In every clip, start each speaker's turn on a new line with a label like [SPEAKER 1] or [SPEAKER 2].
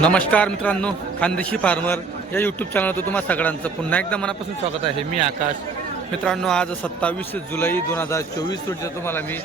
[SPEAKER 1] नमस्कार मित्रांनो खानदेशी फार्मर या यूट्यूब चॅनलवर तुम्हा सगळ्यांचं पुन्हा एकदा मनापासून स्वागत आहे. मी आकाश. मित्रांनो आज सत्तावीस जुलै दोन हजार चोवीस रोजीचा तुम्हाला मी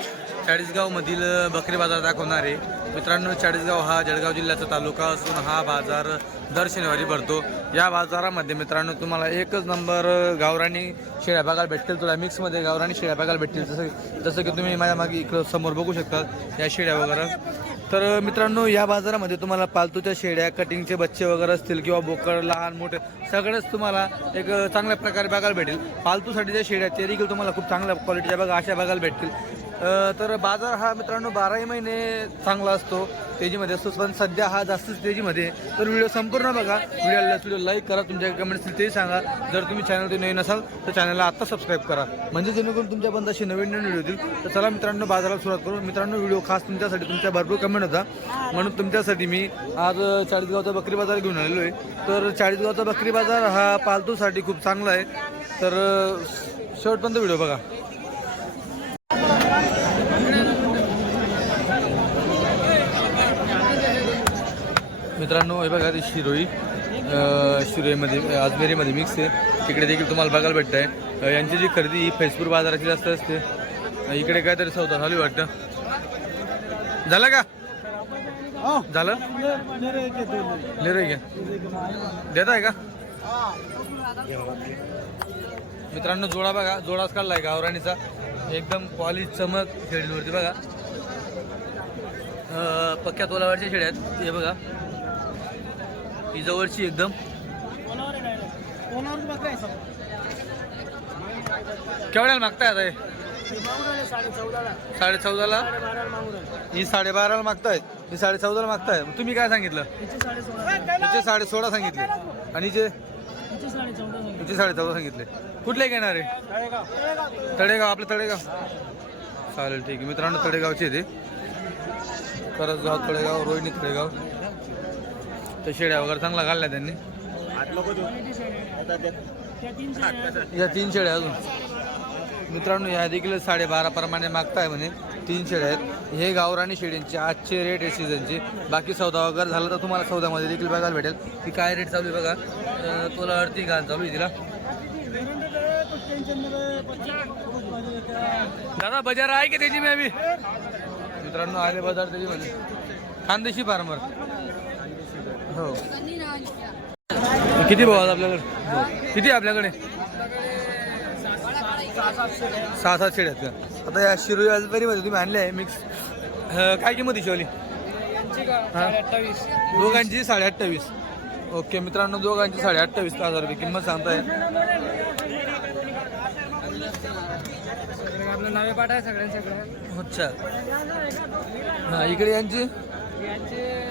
[SPEAKER 1] चाळीसगावमधील बकरी बाजार दाखवणार आहे. मित्रांनो चाळीसगाव हा जळगाव जिल्ह्याचा तालुका असून हा बाजार दर शनिवारी भरतो. या बाजारामध्ये मित्रांनो तुम्हाला एकच नंबर गावरानी शेळ्या बघायला भेटतील. तुला मिक्समध्ये गावरानी शेळ्या बघायला भेटतील. जसं जसं की तुम्ही माझ्या मागे इकडं समोर बघू शकता या शेळ्या वगैरे. तर मित्रांनो या बाजारामध्ये तुम्हाला पालतूच्या शेड्या कटिंगचे बच्चे वगैरे असतील किंवा बोकड लहान मोठे सगळंच तुम्हाला एक चांगल्या प्रकारे बघायला भेटेल. पालतूसाठी ज्या शेड्या ते देखील तुम्हाला खूप चांगल्या क्वालिटीच्या बघा अशा बघायला भेटतील. तर बाजार हा मित्रांनो बाराही महिने चांगला असतो. तेजीमध्ये असतो. पण सध्या हा जास्तच तेजीमध्ये. तर व्हिडिओ संपूर्ण बघा. व्हिडिओला व्हिडिओ लाईक करा. तुमच्या कमेंट्स तेही सांगा. जर तुम्ही चॅनल ते नवीन असाल तर चॅनलला आत्ता सबस्क्राईब करा. म्हणजे जेणेकरून तुमच्या बंद नवीन नवीन व्हिडिओ येतील. तर चला मित्रांनो बाजाराला सुरुवात करू. मित्रांनो व्हिडिओ खास तुमच्यासाठी. तुमच्या भरपूर कमेंट होता. म्हणून तुमच्यासाठी मी आज चाळीसगावचा बकरी बाजार घेऊन आलेलो आहे. तर चाळीसगावचा बकरी बाजार हा पालतूसाठी खूप चांगला आहे. तर शेवटपर्यंत व्हिडिओ बघा. मित्रांनो हे बघा ती शिरोई शिरोईमध्ये अजमेरीमध्ये मिक्स आहे. तिकडे देखील तुम्हाला बघायला भेटत आहे यांची जी खरेदी ही फैजपूर बाजाराची जास्त असते. इकडे काहीतरी सौदा आहे वाटतं. झालं का? झालं? लिहिलं घ्या. देत आहे का? मित्रांनो जोडा बघा जोडाच काढलाय गावराणीचा एकदम पॉलिश चमक शेडीवरती बघा. पक्क्या तोलावरच्या शेड्या आहेत. हे बघा. ही जवळची एकदम. केवढ्याला मागताय आता हे? साडे चौदाला. ही साडेबाराला मागताय. ही साडे चौदाला मागताय. तुम्ही काय सांगितलं? हिचे साडे सोळा. सांगितले. आणि हिचे? हिचे साडे चौदा सांगितले. कुठले घेणार आहे? तळेगाव. आपलं तळेगाव. चालेल ठीक आहे. मित्रांनो तळेगावचे आहे ते करसगाव तळेगाव रोहिणी तळेगाव. तर शेड्या वगैरे चांगला घालल्या त्यांनी. या तीन शेड्या अजून. मित्रांनो या देखील साडेबारा प्रमाणे मागताय म्हणे. तीन शेड्या आहेत. हे गावराणी शेड्यांचे आजचे रेट आहे सीझनचे बाकी सौदा वगैरे झाला तर तुम्हाला सौदामध्ये देखील बघायला भेटेल. की काय रेट चालू आहे बघा. तुला अडती घाल चालू आहे तिला. दादा बाजार आहे की त्याची मी आम्ही? मित्रांनो आले बाजार त्याची मध्ये खानदेशी फार्मर हो. किती भाव आहेत आपल्याकडे? किती आहे आपल्याकडे? सहा सात शेड आहेत का? आता या शिरोई मध्ये तुम्ही आणले आहे मिक्स काय किंमत आहे शिवली? दोघांची साडे अठ्ठावीस ओके मित्रांनो दोघांची साडे अठ्ठावीस हजार रुपये किंमत सांगताय.
[SPEAKER 2] आपलं नावे पाठ आहे सगळ्यांच्याकडे
[SPEAKER 1] अच्छा. हा इकडे यांची?
[SPEAKER 2] यांचे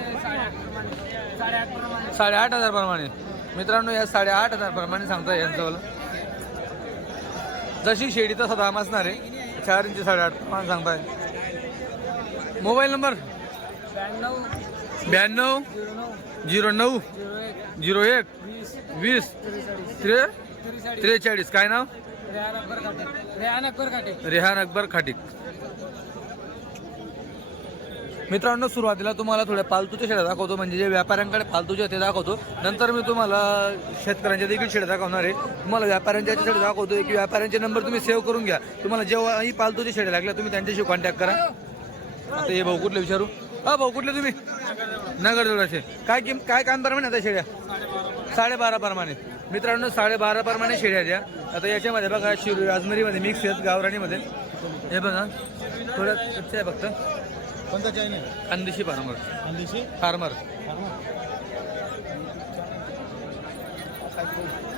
[SPEAKER 2] साडेआठ
[SPEAKER 1] हजार प्रमाणे. मित्रांनो या साडेआठ हजार प्रमाणे सांगताय यांचं जशी शेडी तसा दाम असणार आहे. चार इंची साडेआठ प्रमाणे सांगताय. Mobile number?
[SPEAKER 2] ब्याण्णव झिरो नऊ
[SPEAKER 1] झिरो एक
[SPEAKER 2] वीस
[SPEAKER 1] त्रे
[SPEAKER 2] त्रेचाळीस.
[SPEAKER 1] काय नाव?
[SPEAKER 2] रेहान अकबर खाटे. रेहान अकबर खाटे.
[SPEAKER 1] रेहान अकबर खाटीक मित्रांनो सुरुवातीला तुम्हाला थोड्या पालतूच्या शेळ्या दाखवतो. म्हणजे जे व्यापाऱ्यांकडे पालतूच्या ते दाखवतो. नंतर मी तुम्हाला शेतकऱ्यांच्या देखील शेळ्या दाखवणार आहे. तुम्हाला व्यापाऱ्यांच्या शेळ्या दाखवतो. की व्यापाऱ्यांचे नंबर तुम्ही सेव्ह करून घ्या. तुम्हाला जेव्हाही पालतूच्या शेळ्या लागल्या तुम्ही त्यांच्याशी कॉन्टॅक्ट करा. आता हे भाऊ कुठले विचारू? हा भाऊ कुठले तुम्ही? नगरजोडाचे. काय किम काय काम प्रमाणे आता शेळ्या? साडेबारा प्रमाणे. मित्रांनो साडेबारा प्रमाणे शेळ्या द्या आता याच्यामध्ये बघा शिरू राजमरीमध्ये मिक्स आहेत गावराणीमध्ये. हे बघा. थोडं कच्चं आहे फक्त
[SPEAKER 3] कोणता channel
[SPEAKER 1] Khandeshi farmer.
[SPEAKER 3] Khandeshi?
[SPEAKER 1] Farmer.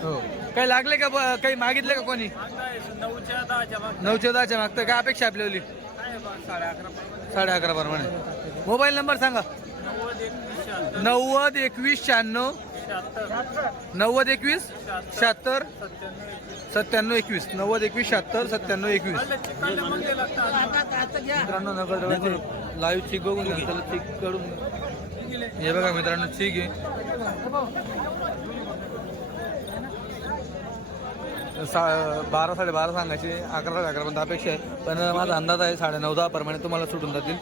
[SPEAKER 1] हो. काही लागले का ब- काही मागितले का कोणी?
[SPEAKER 2] नऊच्या दहाच्या मागे
[SPEAKER 1] दहाच्या मागतं. काय अपेक्षा आपल्याली
[SPEAKER 2] साडे अकरा
[SPEAKER 1] साडे अकरा प्रमाणे. मोबाईल नंबर सांगा.
[SPEAKER 2] नव्वद एकवीस
[SPEAKER 1] नव्वद एकवीस शहाण्णव.
[SPEAKER 2] शहात्तर
[SPEAKER 1] नव्वद एकवीस शहात्तर.
[SPEAKER 2] सत्त्याण्णव
[SPEAKER 1] सत्त्याण्णव एकवीस. नव्वद एकवीस शहात्तर सत्त्याण्णव एकवीस. मित्रांनो नगर लाईव्ह चिक बघून घ्या त्याला चिक काढून हे बघा मित्रांनो चिक आहे. सा बारा साडेबारा सांगायचे अकरा साडे अकरा पर्यंत अपेक्षा आहे. पण माझा अंदाज आहे साडे नऊ दहा प्रमाणे तुम्हाला सुटून जातील.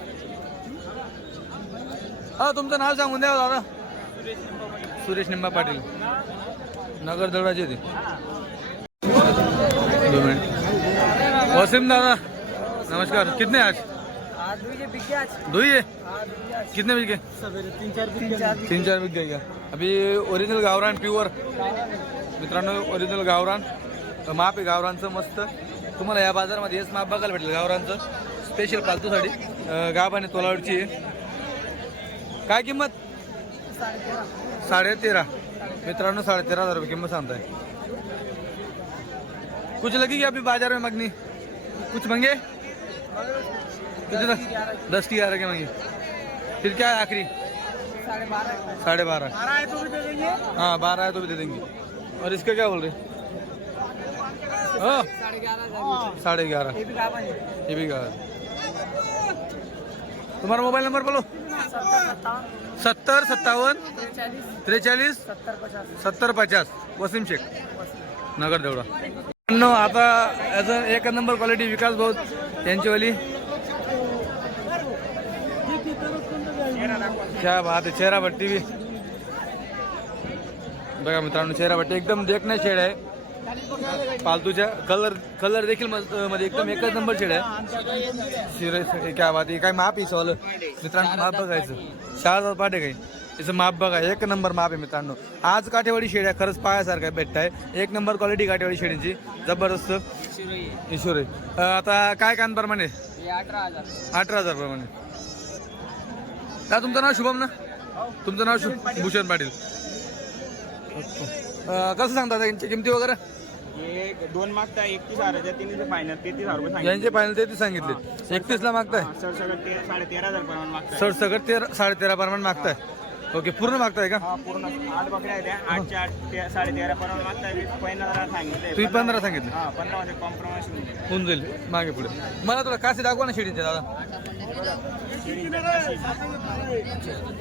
[SPEAKER 1] हा तुमचं नाव सांगून द्या हो, दादा.
[SPEAKER 2] सुरेश
[SPEAKER 1] निंबा पाटील. नगर दळवाचे ते. दोन मिनिट. वसीम दादा नमस्कार. कितने आज?
[SPEAKER 2] आज तुझे बिके आज।
[SPEAKER 1] दो ही कितने बिके
[SPEAKER 2] सवेरे तीन चार
[SPEAKER 1] बिक गया। अभी ओरिजिनल गावरान प्युअर मित्रांनो ओरिजिनल गावरान। माप आहे गावरानचं मस्त. तुम्हाला या बाजारामध्ये हेच माप बघायला भेटेल गावरानचं. स्पेशल पालतूसाठी. आणि तोलावरची आहे. काय किंमत? साडे तेरा मित्रांनो साडे तेरा हजार रुपये किंमत सांगताय. कुछ लगेगी अभी बाजार में मागणी कुछ मंगे? कितने तक दस की ग्यारह के मंगे. फिर क्या है आखिरी?
[SPEAKER 2] साढ़े बारह.
[SPEAKER 1] साढ़े बारह
[SPEAKER 2] बारह है तो भी दे देंगे।
[SPEAKER 1] हाँ बारह है तो भी दे देंगे। और इसका क्या बोल रहे? हाँ।
[SPEAKER 2] साढ़े ग्यारह। ये भी कहा
[SPEAKER 1] तुम्हारा मोबाइल नंबर बोलो।
[SPEAKER 2] सत्तर सत्तावन
[SPEAKER 1] त्रेचाळीस
[SPEAKER 2] सत्तर पचास।
[SPEAKER 1] वसीम शेख। नगर देवडा। आता याचं एक नंबर क्वालिटी विकास भाऊ यांचीवाली क्या बात आहे चेहरा भट्टी बी बघा मित्रांनो चेहरा भट्टी एकदम देखण्या शेड आहे. पालतूच्या कलर कलर देखील मध्ये एकदम एकच नंबर शेड आहे. सिरियस क्या बात आहे काय माप आहे सवाल? मित्रांनो माप बघायचं. शाळा पाठ आहे काही. याचं माप बघा एक नंबर माप आहे मित्रांनो. आज काठेवाडी शेड आहे खरंच पायासारखं आहे भेटत आहे. एक नंबर क्वालिटी काठेवाडी शेडीची जबरदस्त. आहे. अं, आता काय
[SPEAKER 2] अठारह हजार.
[SPEAKER 1] अठरा हजार प्रमाणे. का तुमचं नाव शुभम ना? तुमचं नाव शुभ भूषण पाटील. अं, कसं सांगता त्यांची किमती वगैरे?
[SPEAKER 2] ये दोन मागता एकतीस हजार तीन फायनल तेहतीस हजार रुपये
[SPEAKER 1] यांचे फायनल तेहतीस सांगितले. एकतीसला मागताय?
[SPEAKER 2] सर सगळं तेरा साडे तेरा हजार प्रमाण मागता
[SPEAKER 1] सर सगळं तेरा साडे तेरा प्रमाणे मागताय. ओके पूर्ण मागताय का?
[SPEAKER 2] हा पूर्ण. आठ बकऱ्या आहेत त्या. आठच्या आठ ते साडे तेरा प्रमाण मागता हजार सांगितले.
[SPEAKER 1] तुम्ही पंधरा सांगितले?
[SPEAKER 2] हा पंधरा मध्ये कॉम्प्रोमाइज
[SPEAKER 1] होऊन जाईल. मागे पुढे. मला थोडं कासे दाखवा ना शेडीचे दादा.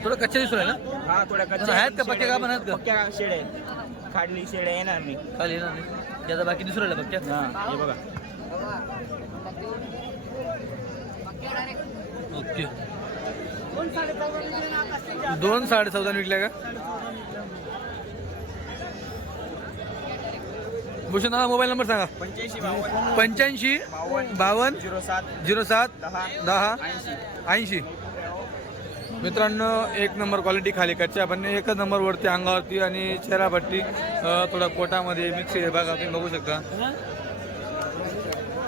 [SPEAKER 1] थोडं कच्चे दिसून आहे ना?
[SPEAKER 2] हा थोड्या कच्च्या
[SPEAKER 1] आहेत का? पक्के गाभण आहेत का?
[SPEAKER 2] पक्क्या शेड आहे. खाडली शेड आहे येणार मी
[SPEAKER 1] खाली येणार नाही. त्याचा बाकी दिसून राहिला पक्क्या
[SPEAKER 2] हा हे बघा.
[SPEAKER 1] ओके. दोन साडे चौदा विकल्या का? भूषण दादा मोबाईल नंबर सांगा.
[SPEAKER 2] पंच्याऐंशी बावन्न. झिरो सात
[SPEAKER 1] झिरो सात
[SPEAKER 2] दहा ऐंशी.
[SPEAKER 1] मित्रांनो एक नंबर क्वालिटी खाली कच्च्या पण एकच नंबर वरती अंगावरती आणि चेहरापट्टी थोडा पोटामध्ये मिक्स आहे. बघा तुम्ही बघू शकता.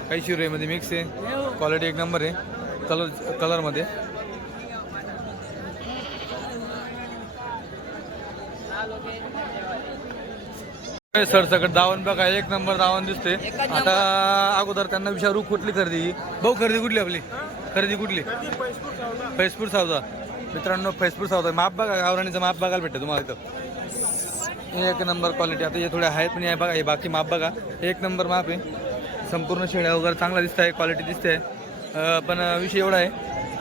[SPEAKER 1] काही शिरोईमध्ये मिक्स आहे. क्वालिटी एक नंबर आहे. कलर कलरमध्ये सरसकट दावण बघा एक नंबर दावण दिसते आता अगोदर त्यांना विचारू कुठली खरेदी? भाऊ खरेदी कुठली आपली? खरेदी कुठली? फैसपूर सावदा मित्रांनो फैसपूर सावदा माप बघा गावराणीचं माप बघायला भेटतं तुम्हाला इथं. एक नंबर क्वालिटी आता हे थोडे आहेत पण हे बघा हे बाकी माप बघा. एक नंबर माप आहे. संपूर्ण शेड्या वगैरे चांगला दिसत आहे क्वालिटी दिसते पण विषय एवढा आहे.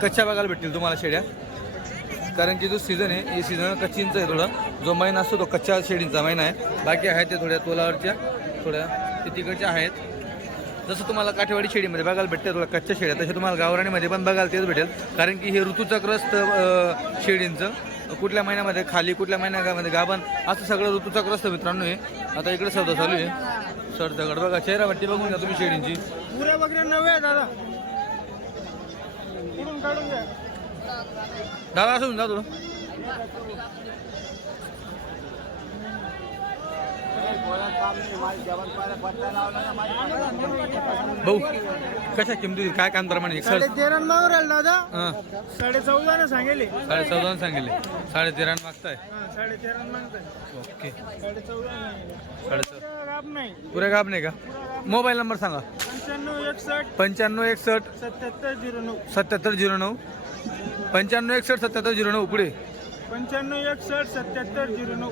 [SPEAKER 1] कच्च्या बघायला भेटतील तुम्हाला शेड्या. कारण की जो सीझन आहे हे सीझन कच्चींचा आहे थोडं. जो महिना असतो तो कच्च्या शेडींचा महिना आहे. बाकी आहेत ते थोड्या तोलावरच्या थोड्या ते तिकडच्या आहेत. जसं तुम्हाला काठेवाडी शेडीमध्ये बघायला भेटते थोड्या कच्च्या शेड्या तसे तुम्हाला गावराणीमध्ये पण बघायला तेच भेटेल. कारण की हे ऋतूचक्रस्त शेडींचं. कुठल्या महिन्यामध्ये खाली कुठल्या महिन्यामध्ये गाभण असं सगळं ऋतूचक्रस्त मित्रांनो हे. आता इकडे सौदा चालू आहे. सर दगड बघा चेहरा वाटते बघून घ्या तुम्ही शेडींची.
[SPEAKER 2] पुऱ्या वगैरे नव्हे दादा. काढून
[SPEAKER 1] दादा असं जा थोडं भाऊ कशा किमती काय काम प्रमाणे
[SPEAKER 2] साडे तेरा राहील दादा.
[SPEAKER 1] हां.
[SPEAKER 2] साडे चौदा ना सांगेले.
[SPEAKER 1] साडे चौदा सांगितले साडे तेरा मागताय?
[SPEAKER 2] साडे तेरा मागताय.
[SPEAKER 1] ओके.
[SPEAKER 2] साडे चौदा
[SPEAKER 1] साडे पुरे गाब नाही. का? मोबाईल नंबर सांगा.
[SPEAKER 2] पंच्याण्णव एकसष्ट
[SPEAKER 1] पंच्याण्णव एकसष्ट
[SPEAKER 2] सत्याहत्तर झिरो नऊ.
[SPEAKER 1] सत्याहत्तर झिरो नऊ. पंच्याण्णव एकसष्ट सत्याहत्तर झिरो नऊ पुढे.
[SPEAKER 2] पंच्याण्णव एकसष्ट सत्याहत्तर झिरो नऊ.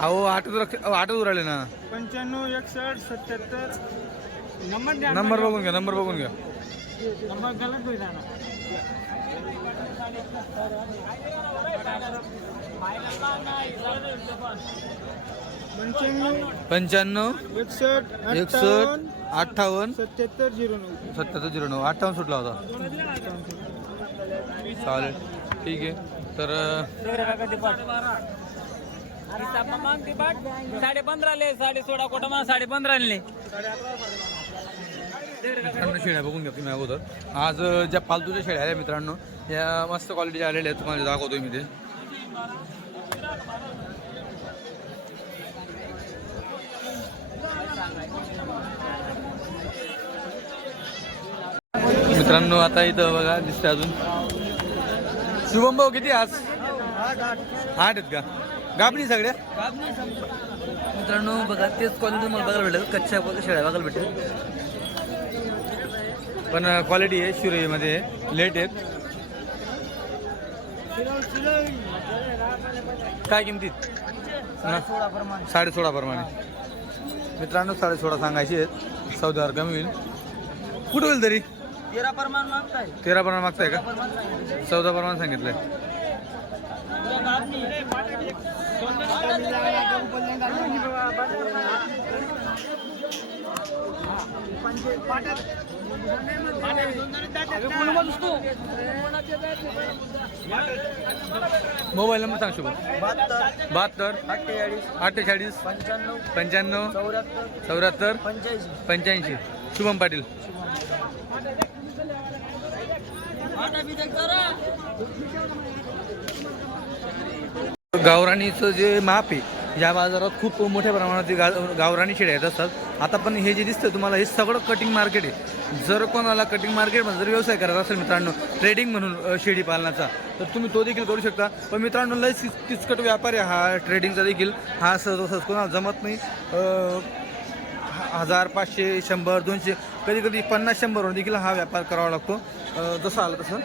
[SPEAKER 1] अहो आठवत आठवत राहिले ना.
[SPEAKER 2] पंच्याण्णव एकसष्ट सत्याहत्तर. नंबर द्या
[SPEAKER 1] नंबर बघून घ्या नंबर बघून घ्या.
[SPEAKER 2] नंबर गलत होईल ना. पंच्याण्णव
[SPEAKER 1] पंच्याण्णव
[SPEAKER 2] एकसष्ट
[SPEAKER 1] एकसष्ट अठ्ठावन्न
[SPEAKER 2] सत्याहत्तर झिरो नऊ.
[SPEAKER 1] सत्याहत्तर झिरो नऊ अठ्ठावन्न सुटला होता. चालेल. ठीक आहे. तर अं,
[SPEAKER 2] साडे पंधराले साडे सोळा कोटा मला साडे पंधराले
[SPEAKER 1] मित्रांनो शेळ्या बघून घ्या तुम्ही अगोदर. आज ज्या पालतूच्या शेळ्या आल्या मित्रांनो या मस्त क्वालिटीच्या आलेल्या आहेत तुम्हाला दाखवतोय मी ते. मित्रांनो आता इथं बघा दिसतंय अजून. शुभम भाऊ किती आज? आठ आहेत का? गाबणी सगळ्या? मित्रांनो बघा तेच क्वालिटी मला बघायला भेटेल. कच्च्या शेळ्या बघायला भेटेल. पण क्वालिटी आहे शिरोईमध्ये लेट आहेत. काय किमतीत? साडे सोळा प्रमाणे. मित्रांनो साडे सोळा सांगायचे आहेत. चौदा हजार कमी होईल. कुठं होईल तरी?
[SPEAKER 2] तेरा प्रमाण मागताय.
[SPEAKER 1] तेरा प्रमाण मागताय का? चौदा प्रमाण सांगितलंय मोबाईल नंबर सांग
[SPEAKER 2] बहात्तर
[SPEAKER 1] बहात्तर
[SPEAKER 2] अठ्ठेचाळीस
[SPEAKER 1] अठ्ठेचाळीस
[SPEAKER 2] पंच्याण्णव
[SPEAKER 1] पंच्याण्णव
[SPEAKER 2] चौऱ्याहत्तर
[SPEAKER 1] चौऱ्याहत्तर
[SPEAKER 2] पंच्याऐंशी.
[SPEAKER 1] पंच्याऐंशी. शुभम पाटील. गावराणीचं जे माप आहे या बाजारात खूप मोठ्या प्रमाणात गा गावराणी शेळ्या येत असतात. आता पण हे जे दिसतं तुम्हाला हे सगळं कटिंग मार्केट आहे. जर कोणाला कटिंग मार्केटमध्ये जर व्यवसाय करायचा असेल मित्रांनो ट्रेडिंग म्हणून शेळी पालनाचा तर तुम्ही तो देखील करू शकता. पण मित्रांनो लय किचकट व्यापार आहे हा ट्रेडिंगचा देखील. हा सहज कोणाला जमत नाही. हजार पाचशे शंभर दोनशे कधी कधी पन्नास शंभरवर देखील हा व्यापार करावा लागतो. जसं आलं तसं.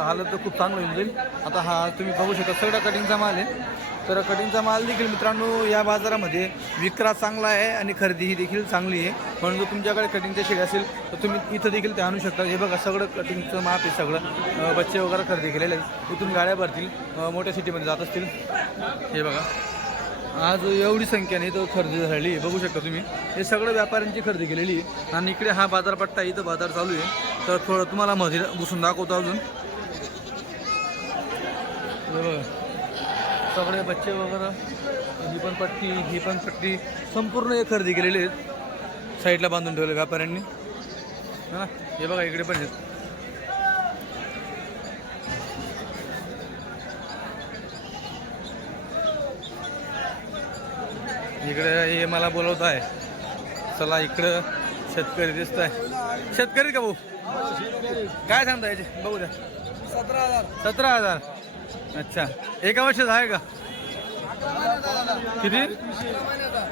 [SPEAKER 1] आलं तर खूप चांगलं होऊन जाईल. आता हा तुम्ही बघू शकता सगळा कटिंगचा माल आहे. तर कटिंगचा माल देखील मित्रांनो या बाजारामध्ये विक्रा चांगला आहे आणि खरेदी ही देखील चांगली आहे. म्हणून जर तुमच्याकडे कटिंगचे शेळे असेल तर तुम्ही इथं देखील ते आणू शकता. हे बघा सगळं कटिंगचं माप आहे सगळं. बच्चे वगैरे खरेदी केलेले आहेत. इथून गाड्या भरतील. मोठ्या सिटीमध्ये जात असतील. हे बघा. आज एवढी संख्याने इथं खरेदी झाली. आहे बघू शकता तुम्ही. हे सगळं व्यापाऱ्यांची खरेदी केलेली आणि इकडे हा बाजारपट्टा इथं बाजार चालू आहे. तर थोडं तुम्हाला मध्ये घुसून दाखवतो अजून. सगळे बच्चे वगैरे ही पण पट्टी ही पण पट्टी. संपूर्ण हे खरेदी केलेली आहेत. साईडला बांधून ठेवले व्यापाऱ्यांनी. हा हे बघा इकडे पण आहेत. इकडे हे मला बोलवत आहे. चला इकडं शेतकरी दिसत आहे. शेतकरी का भाऊ? काय सांगता याचे? बघू द्या.
[SPEAKER 2] सतरा हजार.
[SPEAKER 1] सतरा हजार अच्छा. एका वर्षाचा आहे का? किती?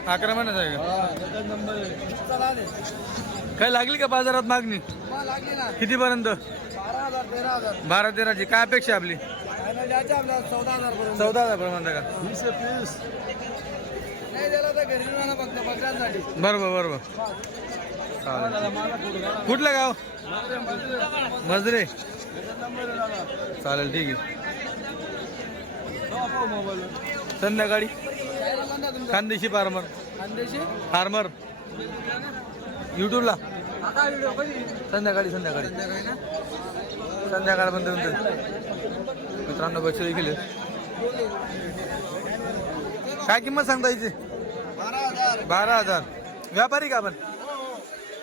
[SPEAKER 1] अकरा महिन्यात आहे का? काय लागली का बाजारात मागणी? कितीपर्यंत?
[SPEAKER 2] पर्यंत
[SPEAKER 1] बारा तेराची. काय अपेक्षा आपली?
[SPEAKER 2] चौदा हजार
[SPEAKER 1] चौदा हजार प्रमाण का? बरोबर बरोबर. चालेल. कुठलं गाव? मजरे. चालेल ठीक आहे. संध्याकाळी. खानदेशी फार्मर. फार्मर. युट्यूबला. संध्याकाळी संध्याकाळी. संध्याकाळपर्यंत नंतर मित्रांनो बच्चे देखील काय किंमत सांगता याची?
[SPEAKER 2] बारा हजार.
[SPEAKER 1] व्यापारी का आपण?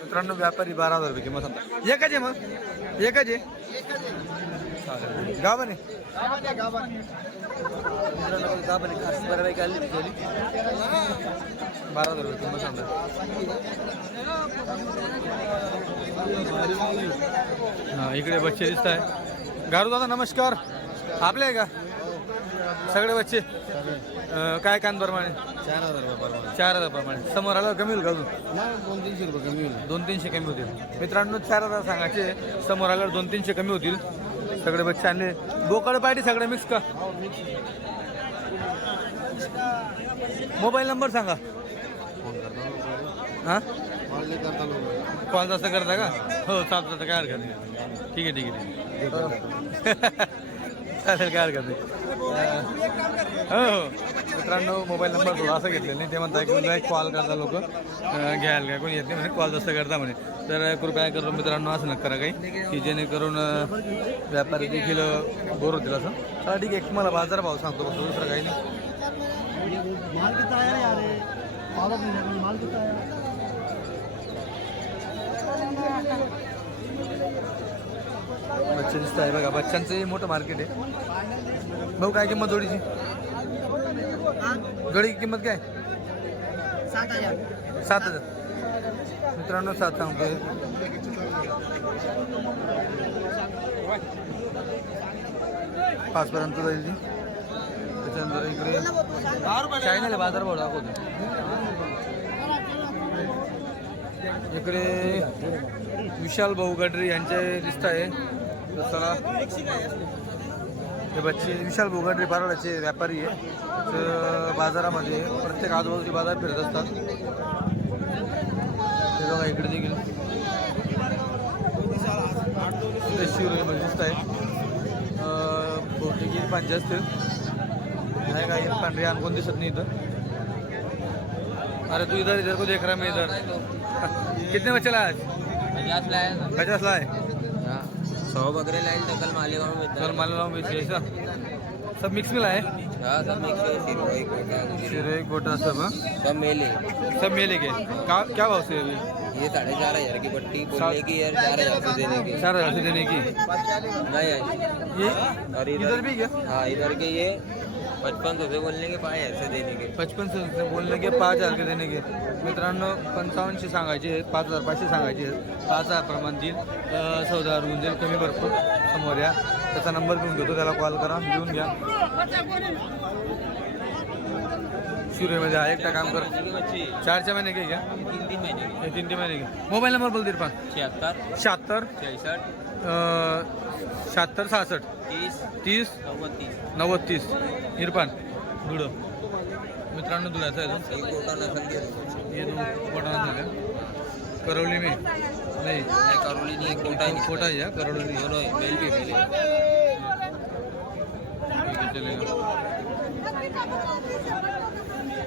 [SPEAKER 1] मित्रांनो व्यापारी बारा हजार रुपये किंमत सांगता. एकच आहे मग? एकच आहे? चालेल. आहे? मित्रांनो बघा, खास बऱ्यापैकी आली तिथली. बारा हजार रुपये किंमत सांगता. हा इकडे बच्चे दिसत आहे गारू दादा नमस्कार. आपले आहे का? सगळे बच्चे? काय कान प्रमाणे
[SPEAKER 2] चार हजार रुपये
[SPEAKER 1] चार हजार प्रमाणे. समोर आलं कमी होईल का अजून?
[SPEAKER 2] दोन तीनशे रुपये कमी होईल.
[SPEAKER 1] दोन तीनशे कमी होतील. मित्रांनो चार हजार सांगायचे. समोर आल्यावर दोन तीनशे कमी होतील. सगळे बच्चे आणले. बोकड पार्टी सगळे मिक्स का मोबाईल नंबर सांगा. हा? कॉल जास्त करता का? हो चालतं काय हरकत नाही. ठीक आहे ठीक आहे ठीक आहे. चालेल काय हरकत नाही. अं, हो हो. मित्रांनो मोबाईल नंबर थोडा असं घेतलेला नाही. ते म्हणतात की तुला एक कॉल करता लोक. घ्यायला काय कोणी येत नाही म्हणे कॉल जास्त करता म्हणे. तर कृपया करून मित्रांनो असं नका करा काही की जेणेकरून व्यापारी देखील बोर होतील असं. चला ठीक आहे. मला बाजार भाव सांगतो बघतो दुसरं काही नाही.
[SPEAKER 3] माल
[SPEAKER 1] बच्चे दिसत आहे बघा बच्चांचं मोठं मार्केट आहे. भाऊ काय किंमत जोडीची? जोडी किंमत काय?
[SPEAKER 3] सात हजार.
[SPEAKER 1] सात हजार. मित्रांनो सात सांगतोय पाचपर्यंत जाईल ती. त्याच्यानंतर इकडे चायनाला बाजार भाव दाखवतो. इकडे विशाल भाऊ गडरी यांचे दिसत आहे. तर चला. हे बच्चे विशाल गडरी बाराडाचे व्यापारी आहे तर बाजारामध्ये प्रत्येक आजूबाजूचे बाजार फिरत असतात. हे बघा इकडे देखील. शिवराईमध्ये दिसत आहे. बहुतेक ही पांचे असतील नाही काय पांढरी आण कोण दिसत नाही इथं. अरे तू इधर इधर को देख रहा है मैं इधर? कितने बच्चे लाए आज?
[SPEAKER 2] पचास लाया
[SPEAKER 1] पचास लाए?
[SPEAKER 2] सौ बकरे लाए तो कल मालेगांव में
[SPEAKER 1] कल मालेगांव में ऐसा? सब मिक्स में लाए?
[SPEAKER 2] हाँ सब मिक्स है सिरोही कोटा
[SPEAKER 1] सब हाँ?
[SPEAKER 2] सब मेले।
[SPEAKER 1] सब मेले के? का, क्या भाव से अभी?
[SPEAKER 2] ये साढ़े चार हज़ार की पट्टी बोलने की यार चार हज़ार से देने की।
[SPEAKER 1] चार हज़ार से देने की?
[SPEAKER 2] नहीं
[SPEAKER 1] ये
[SPEAKER 2] और
[SPEAKER 1] इधर भी क्या?
[SPEAKER 2] हाँ इधर के ये पचपन सौ से बोलने के पाँच हजार देने के।
[SPEAKER 1] पचपन से बोलने के पाच हजार के देणे के। मित्रांनो पंचावन्नशे सांगायचे आहेत पाच हजार पाचशे सांगायचे आहेत. पाच हजार प्रमाण देईल. चौदा हजार होऊन जाईल कमी भरपूर समोर या. त्याचा नंबर घेऊन घेतो त्याला कॉल करा लिहून घ्या. शिवरेमध्ये आहे एकटा काम कर। चारच्या महिने के क्या?
[SPEAKER 2] तीन तीन महीने
[SPEAKER 1] हे। तीन तीन महिने के मोबाईल नंबर बोल
[SPEAKER 2] छिहत्तर।
[SPEAKER 1] शहात्तर
[SPEAKER 2] छियासठ।
[SPEAKER 1] अं, शहात्तर सहासष्ट
[SPEAKER 2] तीस।
[SPEAKER 1] तीस।
[SPEAKER 2] नव्वद तीस।
[SPEAKER 1] नव्वद तीस। इरफान धुळं मित्रांनो धुळ्याचं आहे तो.
[SPEAKER 2] एक कोटा नसल के
[SPEAKER 1] ये दो कोटा का करौली में. नहीं.
[SPEAKER 2] नहीं करौली नहीं एक कोटा ही
[SPEAKER 1] कोटा ही है करौली नहीं.
[SPEAKER 2] दोनों है मेल भी मेल है
[SPEAKER 1] ठीक है, चलेगा तर अ, गर्दी बघा मित्रांनो चालायला जागा नाही.
[SPEAKER 3] जातो डोकरा पण जातो ये भी दुकानदार नहीं बोल रहे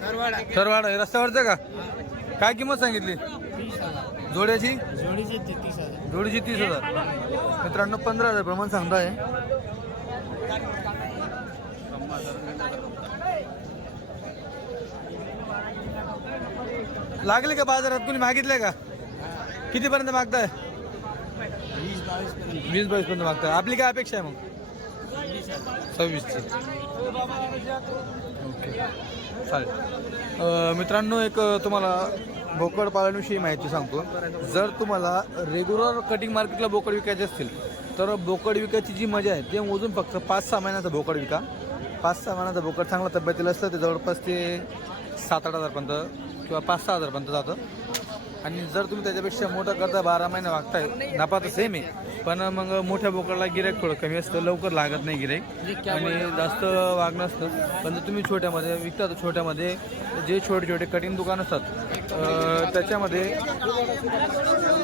[SPEAKER 1] सरवाडा हे रस्त्यावरचं का? काय किंमत सांगितली? जोड्याची?
[SPEAKER 3] जोडीचे तीस हजार.
[SPEAKER 1] जोडीची तीस हजार. मित्रांनो पंधरा हजार प्रमाण सांगताय. लागले का बाजारात? कुणी मागितलंय का? कितीपर्यंत मागताय?
[SPEAKER 3] वीस बावीस पर्यंत
[SPEAKER 1] वीस बावीस पर्यंत मागताय. आपली काय अपेक्षा आहे मग? सव्वीसची. ओके. चालेल. मित्रांनो एक तुम्हाला बोकड पालनविषयी माहिती सांगतो. जर तुम्हाला रेग्युलर कटिंग मार्केटला बोकड विकायचे असतील तर बोकड विकायची जी मजा आहे ते मोजून फक्त पाच सहा महिन्याचा बोकड विका. पाच सहा महिन्याचा बोकड चांगला तब्येतीला असतं ते जवळपास ते सात आठ हजारपर्यंत किंवा पाच सहा हजारपर्यंत जातं. आणि जर तुम्ही त्याच्यापेक्षा मोठा करता बारा महिने वागताय नफा तर सेम आहे. पण मग मोठ्या बोकडाला गिरायक थोडं कमी असतं लवकर लागत नाही गिरायक आणि जास्त वागणं असतं. पण जर तुम्ही छोट्यामध्ये विकता तर छोट्यामध्ये जे छोटे छोटे कटिंग दुकान असतात त्याच्यामध्ये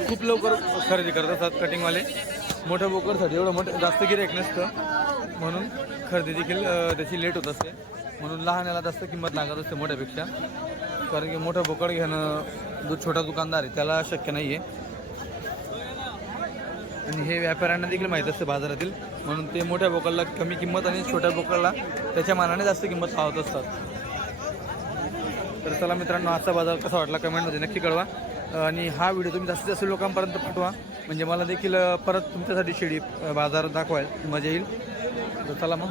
[SPEAKER 1] खूप लवकर खरेदी करत असतात कटिंगवाले मोठ्या बोकडसाठी एवढं मोठं जास्त गिरायक नसतं. म्हणून खरेदी देखील त्याची लेट होत असते. म्हणून लहानाला जास्त किंमत लागत असते मोठ्यापेक्षा. कारण की मोठं बोकड घेणं जो छोटा दुकानदार आहे त्याला शक्य नाही आहे आणि हे व्यापाऱ्यांना देखील माहीत असते बाजारातील. म्हणून ते मोठ्या बोकडला कमी किंमत आणि छोट्या बोकडला त्याच्या मानाने जास्त किंमत लावत असतात. तर चला मित्रांनो आजचा बाजार कसा वाटला कमेंटमध्ये नक्की कळवा. आणि हा व्हिडिओ तुम्ही जास्तीत जास्त लोकांपर्यंत पाठवा. म्हणजे मला देखील परत तुमच्यासाठी शेळी बाजार दाखवाय मजा येईल. तर चला मग.